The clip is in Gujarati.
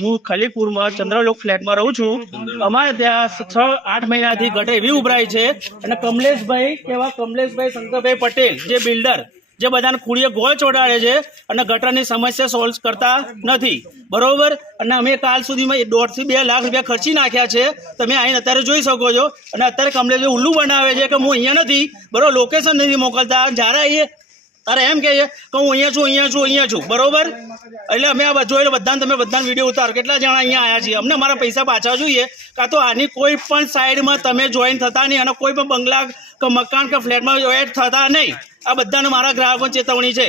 હું ખલીપુરમાં ચંદ્રલોક ફ્લેટમાં રહું છું. અમારે ત્યાં 6-8 મહિનાથી ગટર એવી ઉભરાય છે અને કમલેશભાઈ શંકરભાઈ પટેલ જે બિલ્ડર જે બધાને ખૂડીએ ગોળ ચોડાડે છે અને ગટરની સમસ્યા સોલ્વ કરતા નથી, બરોબર. અને અમે કાલ સુધીમાં 1.5 થી 2 લાખ રૂપિયા ખર્ચી નાખ્યા છે. તમે આવીને અત્યારે જોઈ શકો છો. અને અત્યારે કમલેશભાઈ ઉલ્લુ બનાવે છે કે હું અહીંયા નથી, બરોબર, લોકેશન નથી મોકલતા. જ્યારે આવીએ તારે એમ કહે છે કે હું અહીંયા છું, બરોબર. એટલે અમે આ જોઈ લો બધાને, તમે બધાને વિડીયો ઉતારો. કેટલા જણા અહીંયા આવ્યા છીએ, અમને મારા પૈસા પાછા જોઈએ. કાં તો આની કોઈ પણ સાઈડમાં તમે જોઈન થતા નહીં અને કોઈ પણ બંગલા કે મકાન કે ફ્લેટમાં એડ થતા નહીં. આ બધાને મારા ગ્રાહકો ચેતવણી છે.